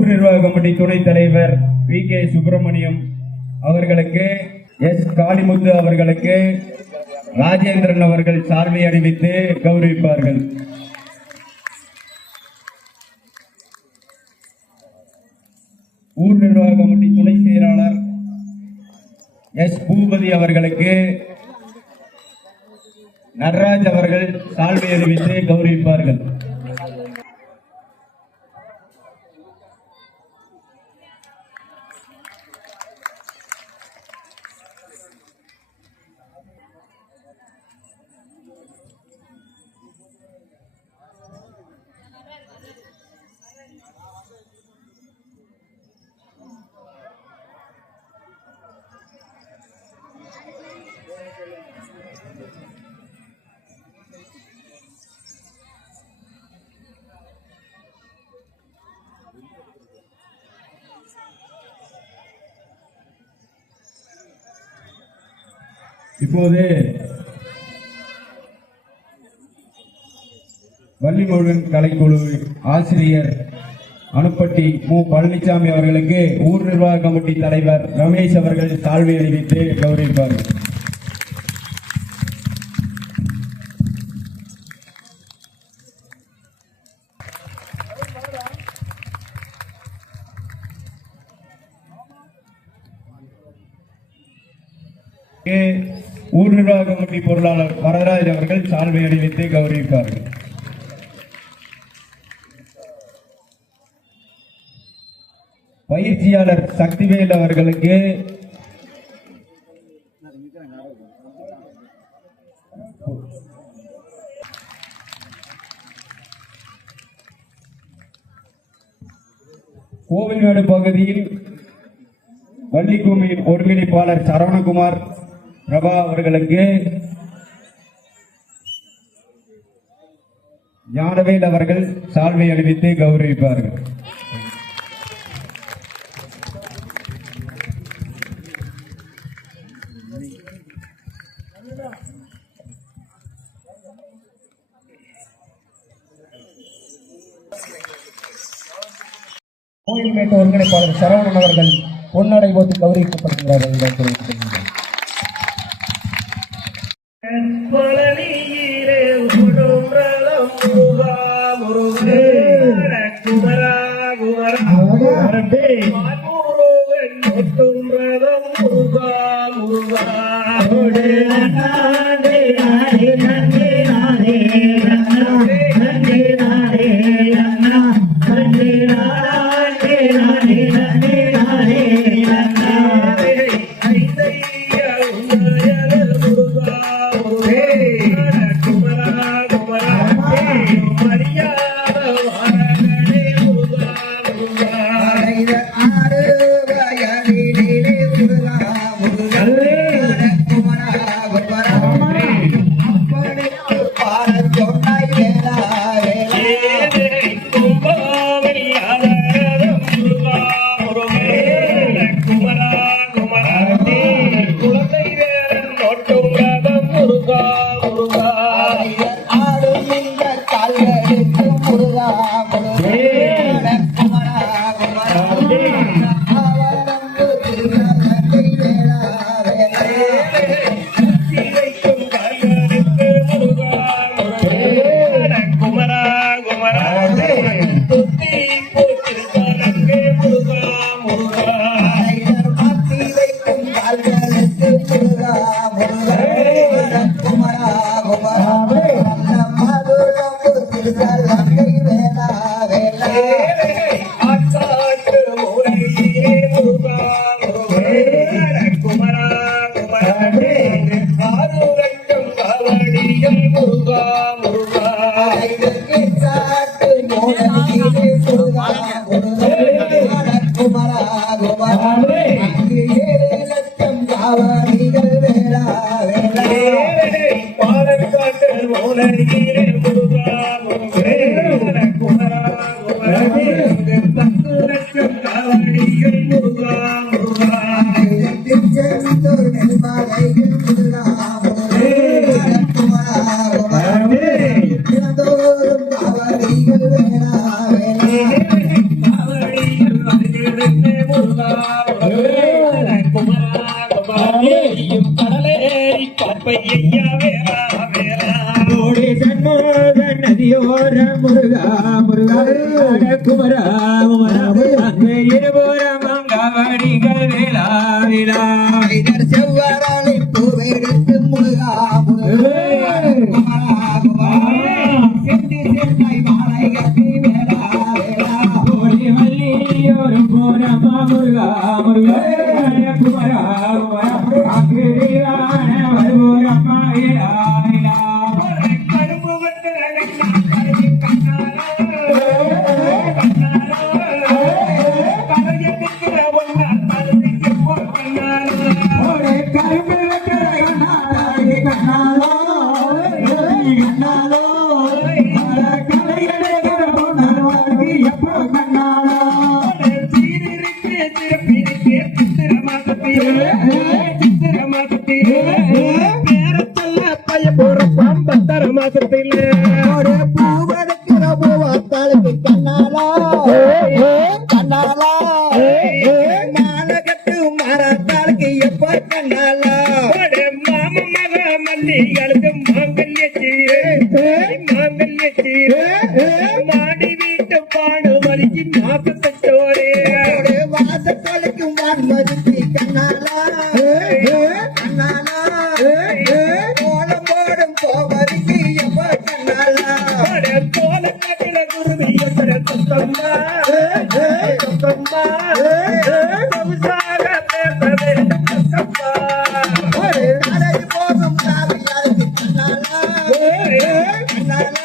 ஊர் நிர்வாக கமிட்டி துணைத் தலைவர் வி.கே. சுப்பிரமணியம் அவர்களுக்கு, எஸ். காளிமுத்து அவர்களுக்கு ராஜேந்திரன் அவர்கள் சால்வை அணிவித்து கௌரவிப்பார்கள். ஊர் நிர்வாக கமிட்டி துணை செயலாளர் எஸ். பூபதி அவர்களுக்கு நடராஜ் அவர்கள் சால்வை அணிவித்து கௌரவிப்பார்கள். இப்போது வள்ளிமுருகன் கலைக்குழு ஆசிரியர் அனுப்பட்டி மு. பழனிசாமி அவர்களுக்கு ஊர் நிர்வாக கமிட்டி தலைவர் ரமேஷ் அவர்கள் சால்வை அணிவித்து கௌரவிப்பார்கள். ஊர் நிர்வாக கமிட்டி பொருளாளர் வரதராஜ் அவர்கள் சால்வை அணிவித்து கௌரவிப்பார்கள். பயிற்சியாளர் சக்திவேல் அவர்களுக்கு கோவில்மேடு பகுதியில் வள்ளிக்குமியின் ஒருங்கிணைப்பாளர் சரவணகுமார் பிரபா அவர்களுக்கு ஞானவேல் அவர்கள் சால்வை அணிவித்து கௌரவிப்பார்கள். கோயில்மேட்டு ஒருங்கிணைப்பாளர் சரவணன் அவர்கள் பொன்னடை போட்டு கௌரவிக்கப்படுகிறார்கள். நதியோர முருகா முருகா குமரா குமரா அங்கே இருபுறம் அங்கவடிகள் வேளா வேளா செவ்வாறானை பூவெடுத்து முருகா முருகா செந்தி செந்தாய் மாலை கட்டி வேளா வேளா ஓடி வள்ளியோரு புறமா முருகா முருகா குமரா குமரா அங்கே வருபுறமா வேளா வேளா பூவெடுக்கிற பூவத்தாளுக்கு கண்ணாலா கண்ணாலா மாலை கட்டு மரத்தாளுக்கு எப்ப கண்ணாலா மாடி வீட்டு பாடு வலிக்கு மாசத்தோரே வாசத்தொலைக்கும் வான்மதிக்கு கண்ணாலா கண்ணாலா கோலம் போடும் போவதிக்கு எப்ப கண்ணாலா கோலக்கட்டில குருவி எத்தனை சொந்தம்மா சொந்தம்மா சொகுசாக பேச வேண்டும் சொந்தம்மா அழகு போகும் காவியாருக்கு கண்ணாலா கண்ணாலா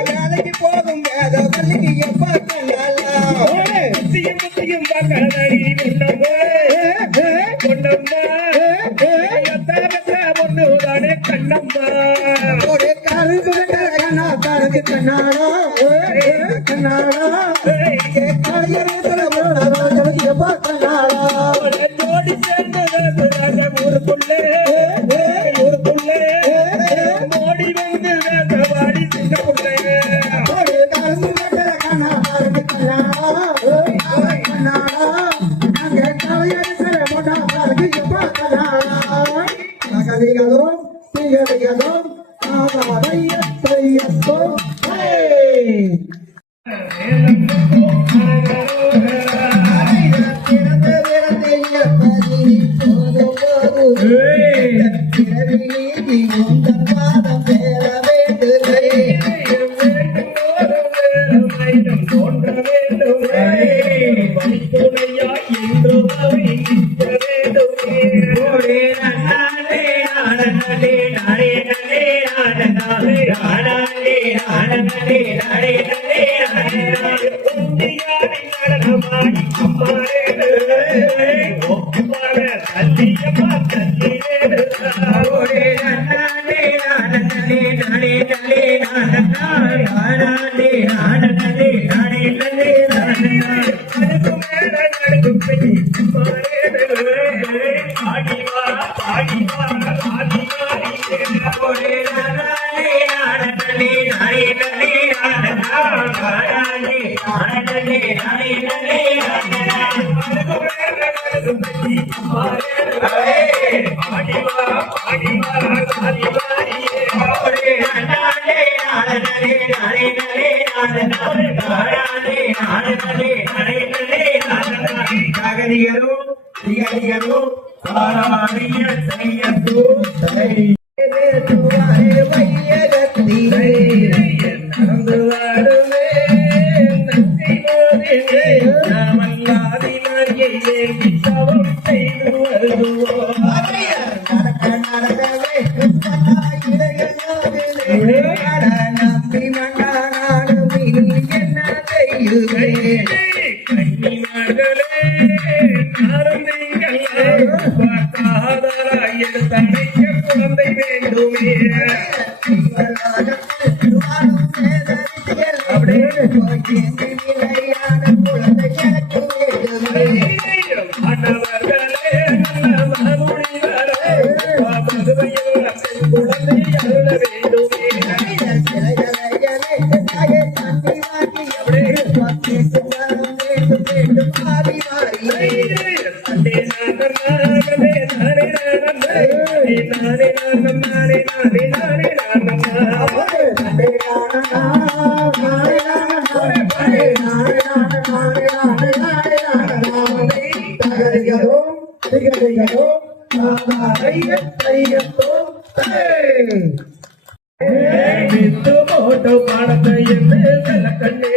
வேலைக்கு போகும் வேதவல்லிக்கு எப்ப கண்ணாலா முத்தியும் முத்தியும் பார்க்கறதடி பொன்னம்மா பொன்னம்மா பொண்ணுதானே கண்ணம்மா ஒரு கரும்பு கண்ணா கருக்கு கண்ணாலா கண்ணாலா எப்ப கண்ணாலா ஜோடி சேர்ந்து ஊருக்குள்ளே ஊருக்குள்ளே மோடி வந்து வேட்டவாடி சின்ன பிள்ளை ஒரு கரும்பு கண்ணா கருக்கு கண்ணாலா கண்ணாலா அங்கே கலையரசர மொட்டா கருக்கு எப்ப கண்ணாலா கதிகளும் திகழ்களும் ஆதாரையத்தையத்தோ தோன்ற வேண்டும் துணையா என்று வேண்டும் குழந்தை வேண்டுமே போட்டு பாடத்தை என்று செல்ல கண்ணே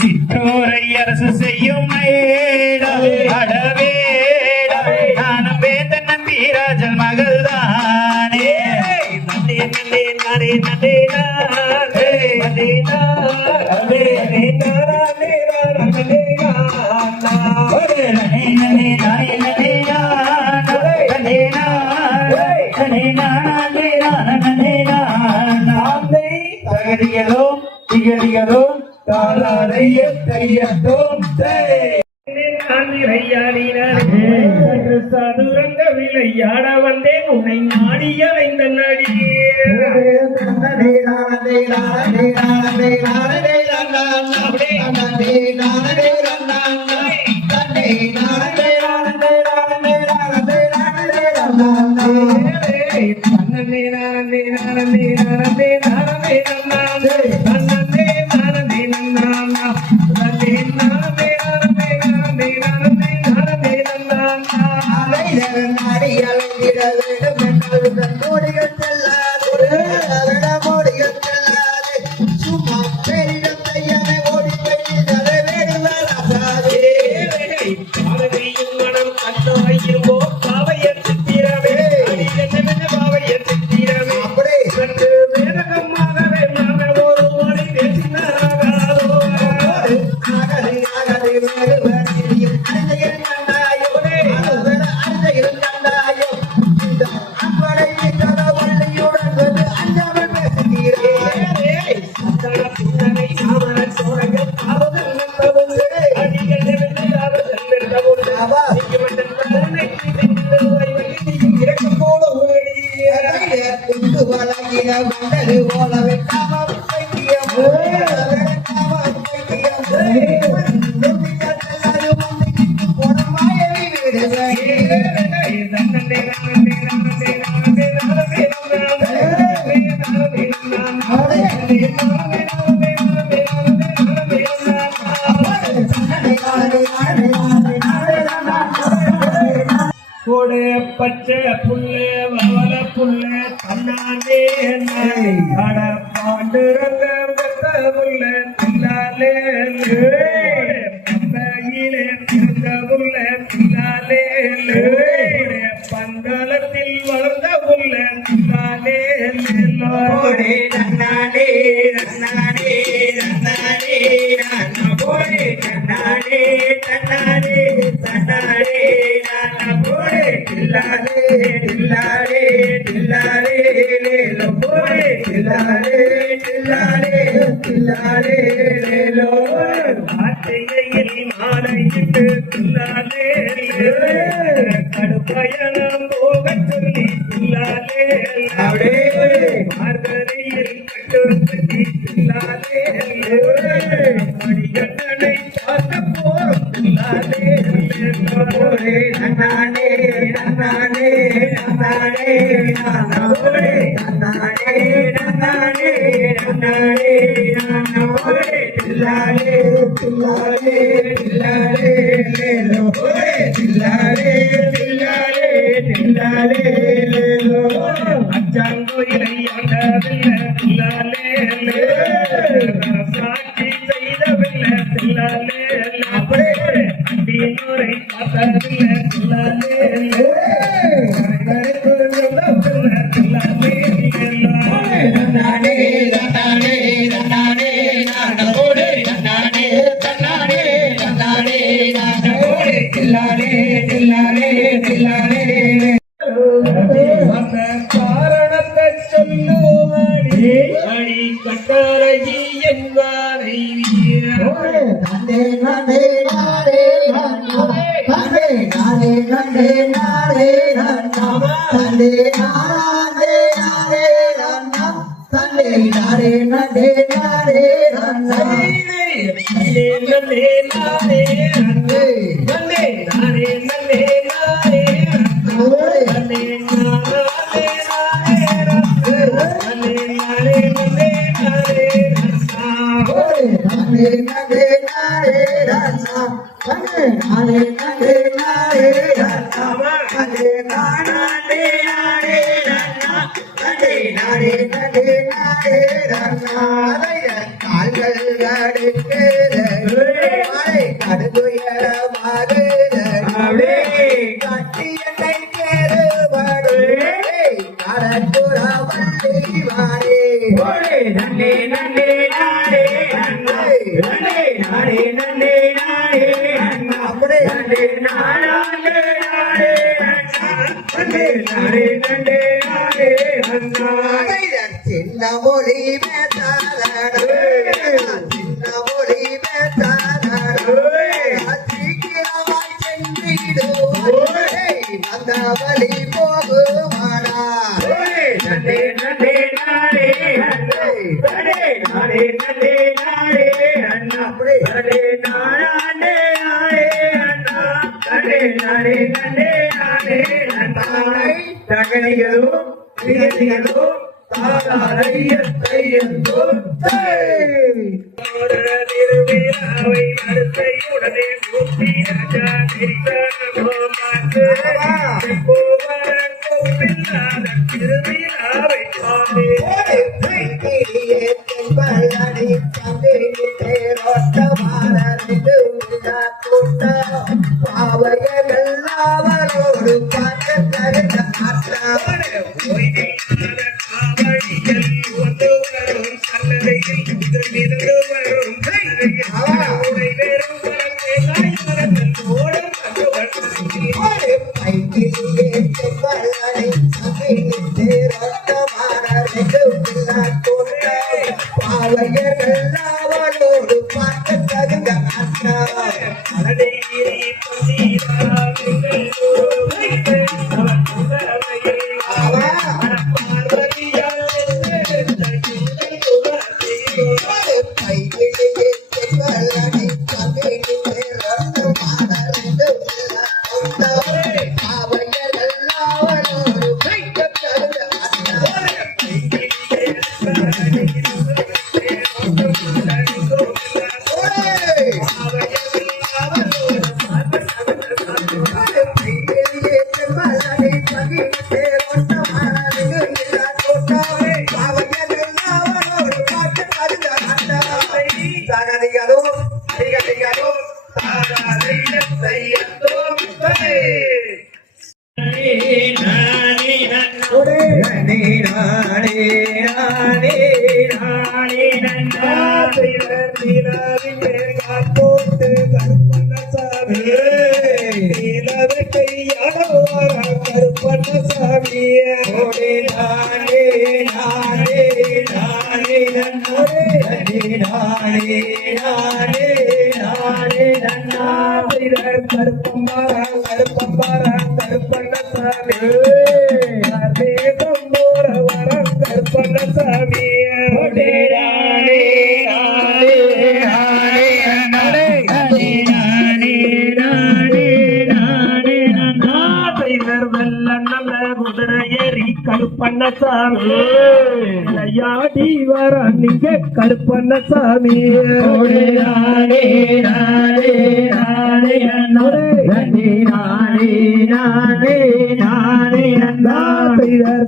சிற்றோரை அரசு செய்யும் நானும் வேந்தன் நம்பிராஜன் மகள் தானே. தகதிகளும் திகதிகளும் தாளாரைய தையத்தோம் சதுரங்க விளையாட வந்தேன் உன்னை நாடி அலைந்த நடி பச்சை புள்ள வவல புள்ள தன்னாலே அட பாண்டுரங்க புள்ள தில்லாலே பந்தையிலே பிறந்த புள்ள தில்லாலே பந்தளத்தில் வளர்ந்த புள்ள தில்லாலே நன்னாடே நன்னாடே நன்னாடே போடே நன்னாடே தன்னாடே தன்னாடே போடே தில்லாலே தில்லாலே தில்லாலே லேலோ போடே தில்லாலே தில்லாலே தில்லாலே லேலோ ஆட்டையில் மாலையிட்டு தில்லாலே கடுப்பயணம் போகச் சொல்லி தில்லாலே மார்கரையில் கட்டு தில்லாலே மணிகண்டனை பார்க்க போறோம் தில்லாலே நன்னானே நன்னானே நன்னானே நானோடே நன்னானே நன்னானே நன்னானே நானோடே தில்லாலே தில்லாலே தில்லாலே லேலோ தில்லாலே தில்லாலே தில்லாலே லேலோ அச்சாங்கோயிலை ஆண்டவில்லை தில்லாலே சாட்சி செய்தவில்லை தில்லாலே அண்டினோரை பார்த்ததில்லை தில்லாலே நன்னானே நன்னானே நன்னானே நானோடே நன்னானே தன்னானே நன்னானே நானோடே தில்லாலே தில்லாலே தில்லாலே காரணத்தை சொல்லுவாடி அடி கட்டழகி என்பாரை நண்டே நண்டே நாடே நன்னா நண்டே நாடே நண்டே நாடே நன்னா நண்டே நாடே நாடே நன்னா நண்டே நாடே நண்டே நாடே நன்னா நன்னே நன்னே நானே நன்னே நன்னே நானே நன்னே நானே நன்னே நானே நானே நன்னே நானே நன்னே நானே நண்டே நண்டே நாடே நன்னா நண்டே நாடே நண்டே நாடே நன்னா நண்டே நாடே நாடே நன்னா நண்டே நாடே நண்டே நாடே நன்னா கால்கள் அடுக்குது மழை கடுதுயரமாகுது கட்டி என்னை கேடுபடு கடற்குற வள்ளி வாரே நன்னே நன்னே தகனிகளும் பிரியதிகளும் திருவிழாவை வரிசையுடனே மூர்த்தி ராஜா திருவிழாவை பாவையெல்லாவரோடு பார்க்க தகுந்த பாவையெல்லாவரோடு பார்க்க தகுந்த கருப்பண்ணசாமி யாடி வர நீங்க கருப்பண்ணசாமி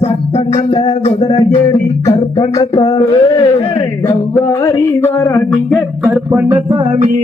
சட்டம் நல்ல குதிரை ஏறி கருப்பண்ணசாமி எவ்வாறி வர நீங்க கருப்பண்ணசாமி